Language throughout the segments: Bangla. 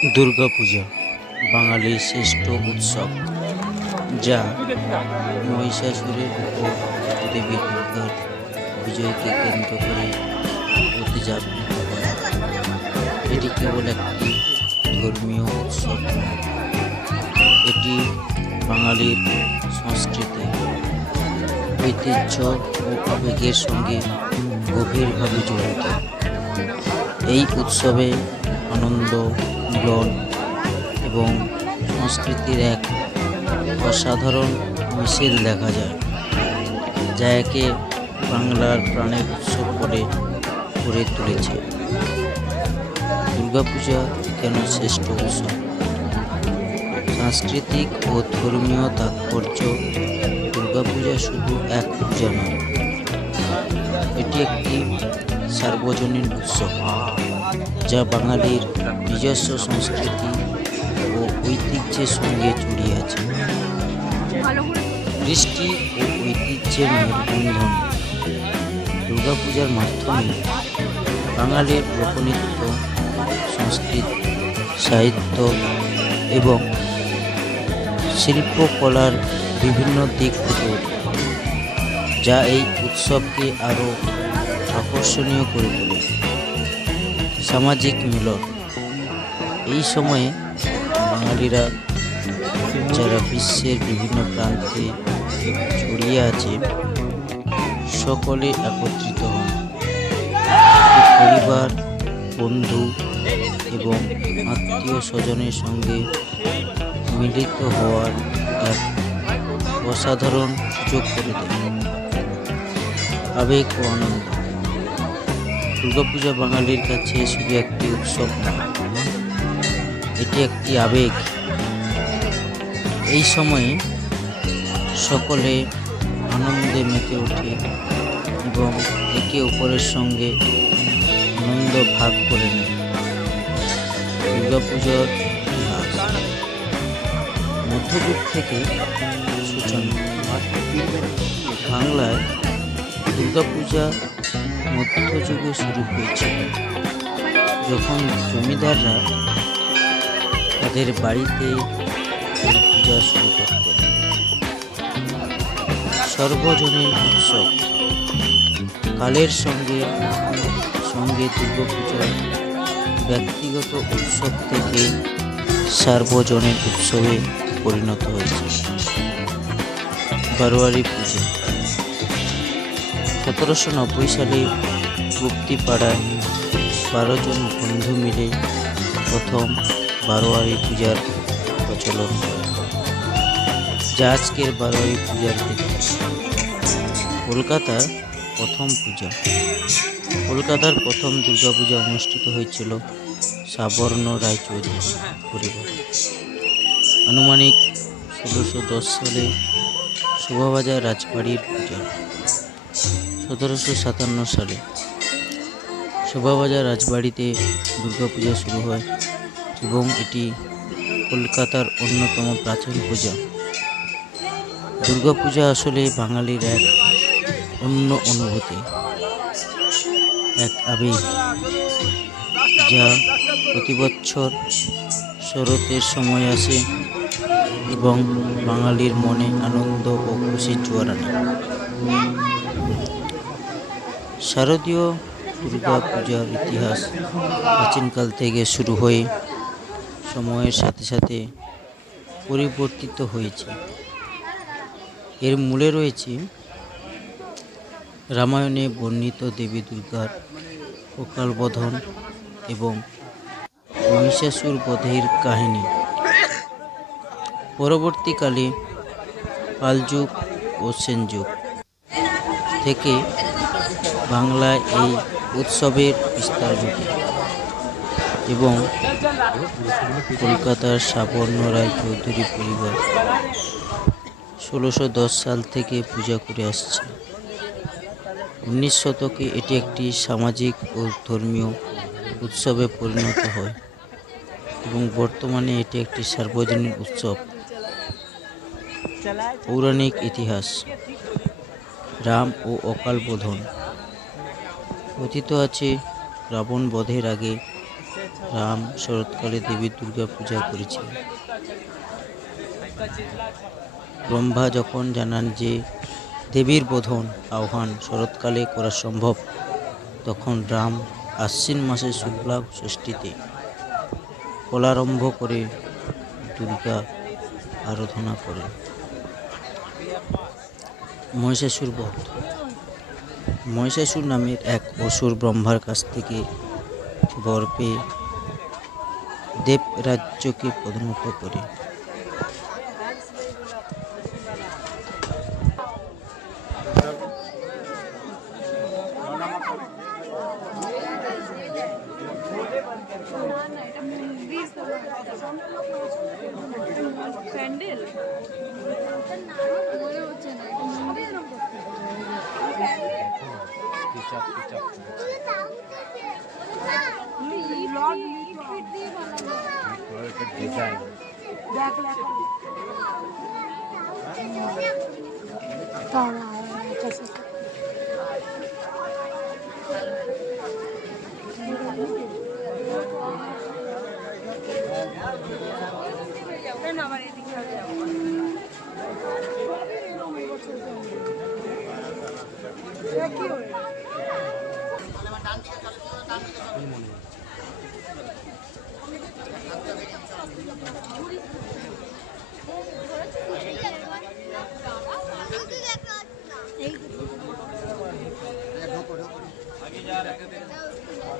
দুর্গাপূজা বাঙালির শ্রেষ্ঠ উৎসব, যা মহিষাসুরের উপর দেবী দুর্গার বিজয়কে কেন্দ্র করে উদযাপিত হয়। এটি কেবল একটি ধর্মীয় উৎসব নয়, এটি বাঙালির সংস্কৃতি, ঐতিহ্য ও আবেগের সঙ্গে গভীরভাবে জড়িত। এই উৎসবে আনন্দ, মিলন এবং সংস্কৃতির এক অসাধারণ মিশেল দেখা যায়, যা একে বাংলার প্রাণের উৎসব করে তুলেছে। দুর্গাপূজা কেন শ্রেষ্ঠ উৎসব? সাংস্কৃতিক ও ধর্মীয় তাৎপর্য। দুর্গাপূজা শুধু এক পূজা নয়, এটি একটি সার্বজনীন উৎসব, যা বাঙালির নিজস্ব সংস্কৃতি ও ঐতিহ্যের সঙ্গে জড়িয়ে আছে। কৃষ্টি ও ঐতিহ্যের মেলবন্ধন। দুর্গাপূজার মাধ্যমে বাঙালির লোকনৃত্য, সংস্কৃত, সাহিত্য এবং শিল্পকলার বিভিন্ন দিক ফুটে ওঠে, যা এই উৎসবকে আরও আকর্ষণীয় করে তোলে। সামাজিক মিলন। এই সময়ে বাঙালিরা, যারা বিশ্বের বিভিন্ন প্রান্তে ছড়িয়ে আছে, সকলে একত্রিত হন। পরিবার, বন্ধু এবং আত্মীয় স্বজনের সঙ্গে মিলিত হওয়ার এক অসাধারণ সুযোগ করে দেয়। আবেগ ও আনন্দ। দুর্গাপূজা বাঙালির কাছে শুধু একটি উৎসব নয়, এটি একটি আবেগ। এই সময়ে সকলে আনন্দে মেতে ওঠে এবং একে অপরের সঙ্গে আনন্দ ভাগ করে নেয়। দুর্গাপূজার ইতিহাস। মধ্যযুগ থেকে সূচনা। বাংলায় দুর্গাপূজা মধ্যযুগে শুরু হয়েছিল, যখন জমিদাররা তাদের বাড়িতে পূজা শুরু করতেন। সর্বজনীন উৎসব। কালের সঙ্গে দুর্গাপূজা ব্যক্তিগত উৎসব থেকে সার্বজনীন উৎসবে পরিণত হয়েছে। বারোয়ারি পূজা। 1790 সালে গুপ্তিপাড়ায় 12 জন বন্ধু মিলে প্রথম বারোয়ারি পূজার প্রচলন করে, যা আজকের বারোয়ারি পূজার ভিত্তি। কলকাতার প্রথম পূজা। কলকাতার প্রথম দুর্গাপূজা অনুষ্ঠিত হয়েছিল সাবর্ণ রায়চৌধুরী পরিবারে। আনুমানিক 1610 সালে শোভাবাজার রাজবাড়ির পূজা। 1757 সালে শোভাবাজার রাজবাড়িতে দুর্গাপূজা শুরু হয় এবং এটি কলকাতার অন্যতম প্রাচীন পূজা। দুর্গাপূজা আসলে বাঙালির এক অন্য অনুভূতি, এক আবেগ, যা প্রতি বছর শরতের সময় আসে এবং বাঙালির মনে আনন্দ ও খুশির জোয়ার আনে। শারদীয় দুর্গাপূজার ইতিহাস প্রাচীনকাল থেকে শুরু হয়ে সময়ের সাথে সাথে পরিবর্তিত হয়েছে। এর মূলে রয়েছে রামায়ণে বর্ণিত দেবী দুর্গার অকালবোধন এবং মহিষাসুর বধের কাহিনী। পরবর্তীকালে পালযুগ ও সেনযুগ থেকে বাংলায় এই উৎসবের বিস্তার ঘটে এবং কলকাতার সাবর্ণ রায়চৌধুরী পরিবার 1610 সাল থেকে পূজা করে আসছে। 19 শতকে এটি একটি সামাজিক ও ধর্মীয় উৎসবে পরিণত হয় এবং বর্তমানে এটি একটি সার্বজনীন উৎসব। পৌরাণিক ইতিহাস। রাম ও অকালবোধন। কথিত আছে রাবণ বধের আগে রাম শরৎকালে দেবী দুর্গা পূজা করেছিলেন। ব্রহ্মা যখন জানান যে দেবীর বোধন আহ্বান শরৎকালে করা সম্ভব, তখন রাম আশ্বিন মাসের শুক্লা ষষ্ঠীতে কলারম্ভ করে দুর্গা আরাধনা করেন। মহিষাসুর বধ। মহিষাসুর নামের এক অসুর ব্রহ্মার কাছ থেকে বর পেয়ে দেবরাজ্যকে পরিণত করে। প্যান্ডেল মনে হচ্ছে না, এটা মন্দির আবার এদিকে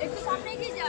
একটু সামনে গিয়ে যা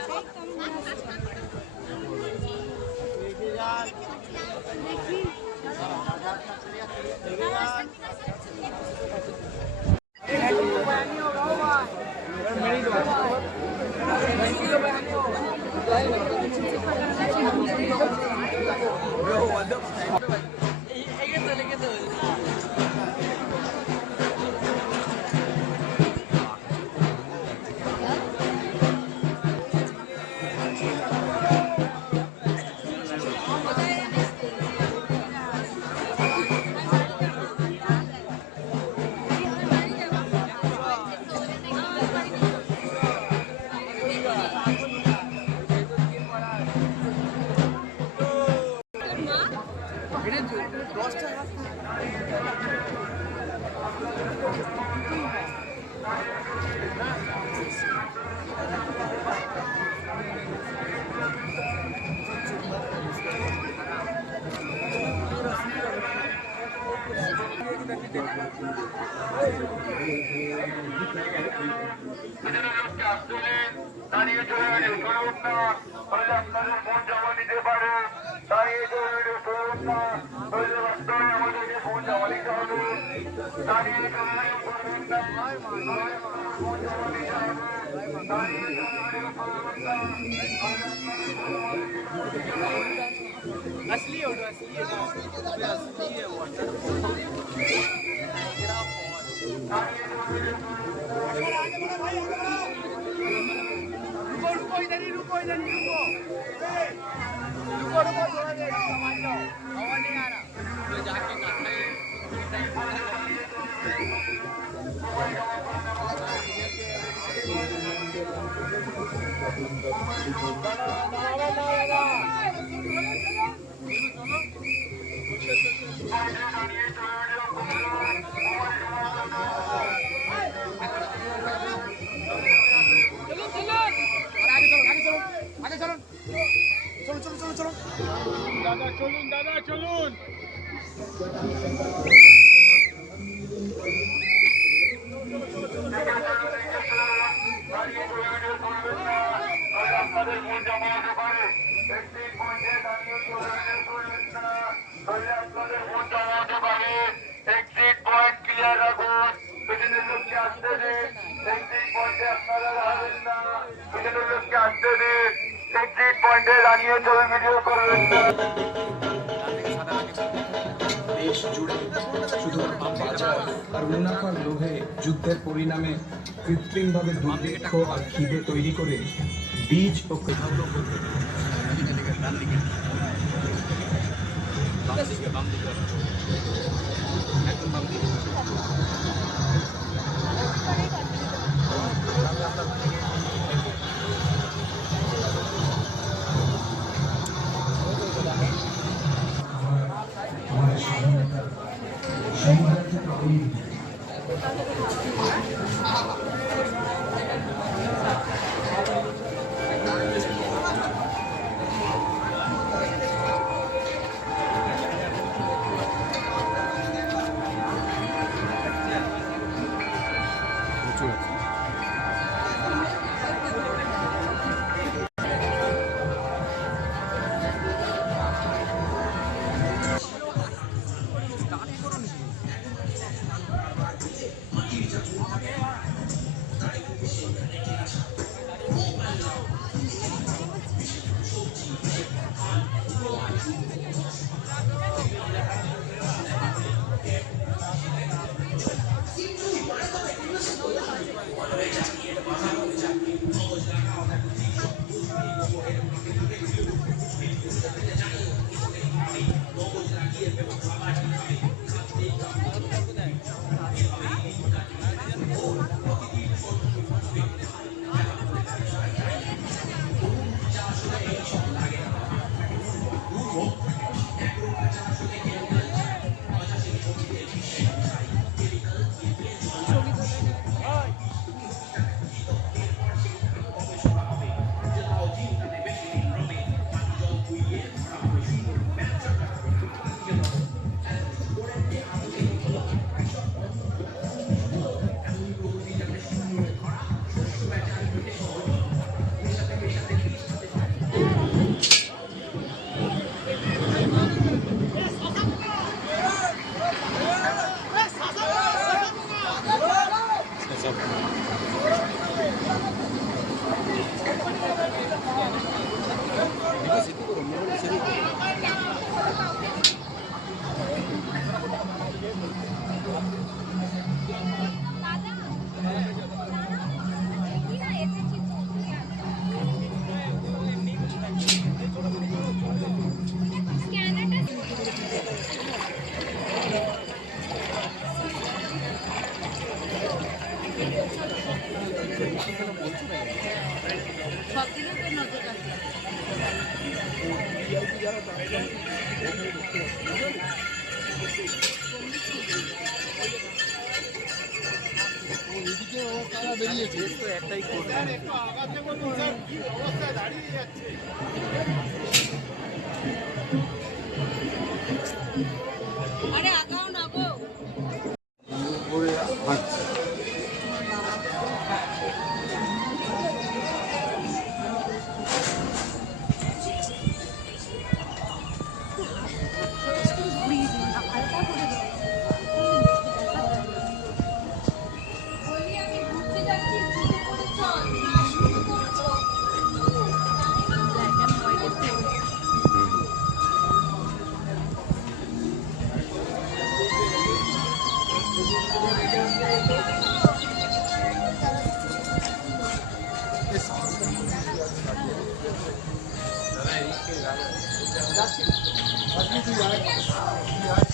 असली ऑटो असली है रुको इधर ही रुको थोड़ा देर समझ लो हवा नहीं आ रहा तो जाके দাদা চলুন দেশ জুড়ে শুধু বাজার আর মুনাফার লোভে যুদ্ধের পরিণামে কৃত্রিমভাবে দুর্ভিক্ষ আর খিদে তৈরি করে বীজ ও সব দিকে তো নজর রাখতে আরে আগাও না গো বলি আমি ঘুরতে যাচ্ছি শুরু করেছ না শুরু করছো ব্ল্যাক এন্ড হোয়াইট যাচ্ছি